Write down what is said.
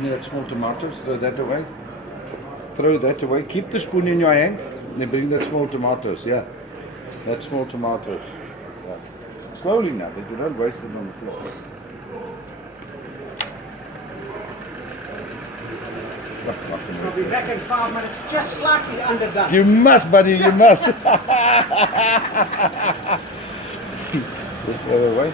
Bring me that small tomatoes, throw that away. Throw that away. Keep the spoon in your hand. Then bring that small tomatoes, yeah. That small tomatoes. Yeah. Slowly now, but you don't waste it on the floor. I'll be back in 5 minutes, just slightly underdone. You must, buddy, you must. Just throw it away.